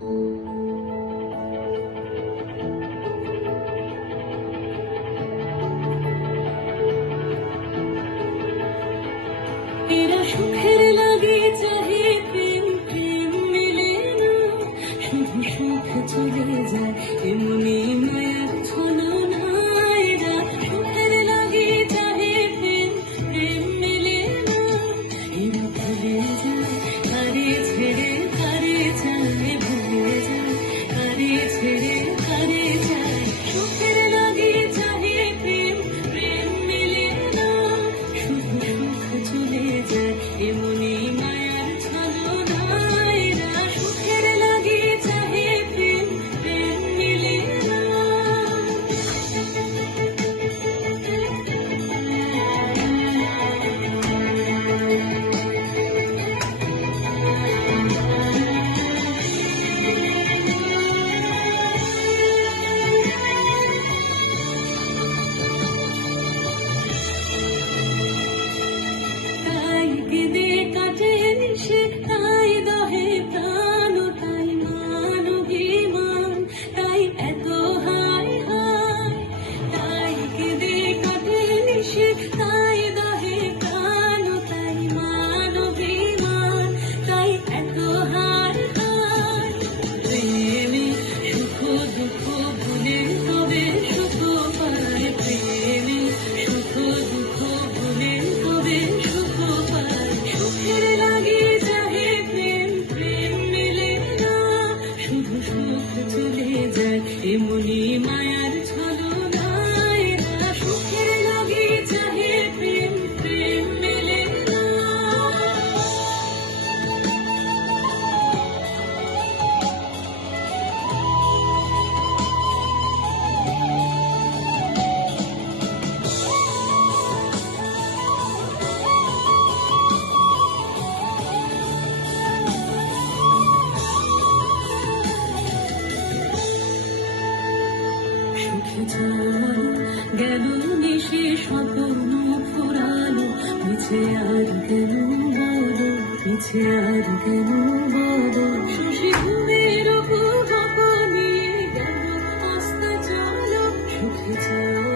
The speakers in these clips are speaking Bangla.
এরা সুখের লাগে চাহে প্রেম, প্রেম মেলে না, শুধু সুখ চলে যায় এমনি মায়ার ছলনা। এরা সুখের লাগে চাহে প্রেম, প্রেম মেলে না, এরা ভুলে যায় কারে ছেড়ে কারে চায়, ভুলে যায় কারে ছেড়ে কারে চায়। সুখের লাগে চাহে প্রেম, প্রেম মেলে না, শুধু সুখ চলে যায় এমনি মায়ার ছলনা। এরা সুখের লাগে চাহে প্রেম, প্রেম মেলে না। তাই কেঁদে কাটে নিশে, তাই দহে প্রাণ, তাই মান অভিমান, তাই এত হায় হায়। তাই কেঁদে কাটে নিশে, তাই দহে প্রাণ, তাই মান অভিমান, তাই এত হায় হায়। প্রেমে সুখ দুঃখ ভুলে তবে সুখ পায়, প্রেমে সুখ দুঃখ ভুলে তবে সুখ পায়। সুখের লাগে চাহে প্রেম, প্রেম মেলে না, শুধু সুখ চলে যায় এমনি মায়ার ছলনা। এরা সুখের লাগে চাহে প্রেম, প্রেম মেলে না। সুখে চলো গেল মিশে স্বপ্ন ফুরালো, পিছে আর কেন বলো, পিছে আর কেন বলো। শশী ঘুমের কুহক নিয়ে গেল আস্তে চলো, সুখে চলো।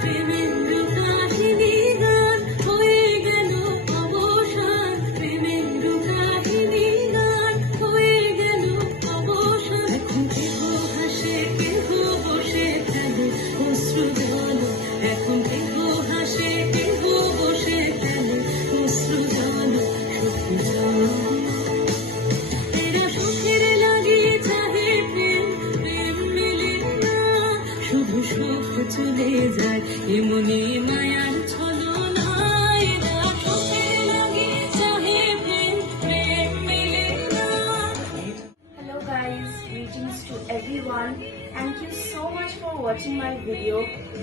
প্রেমের কাহিনী গান হয়ে গেল অবসান, প্রেমের কাহিনী গান হয়ে গেল অবসান। এখন কেহ হাসে কেহ বসে ফেলে অশ্রু জল, এখন কেহ হাসে কেহ বসে ফেলে অশ্রু জল। সুখে চলো এরা সুখের লাগে চাহে প্রেম, প্রেম মেলে না, শুধু সুখ চলে যায় এমনি মায়ার ছলনা। এরা সুখের লাগে চাহে প্রেম, প্রেম মেলে না। Hello guys, greetings to everyone. Thank you so much for watching my video.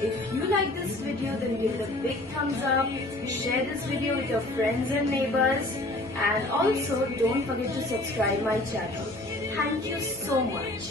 If you like this video, then give it a big thumbs up, share this video with your friends and neighbors, and also don't forget to subscribe my channel. Thank you so much.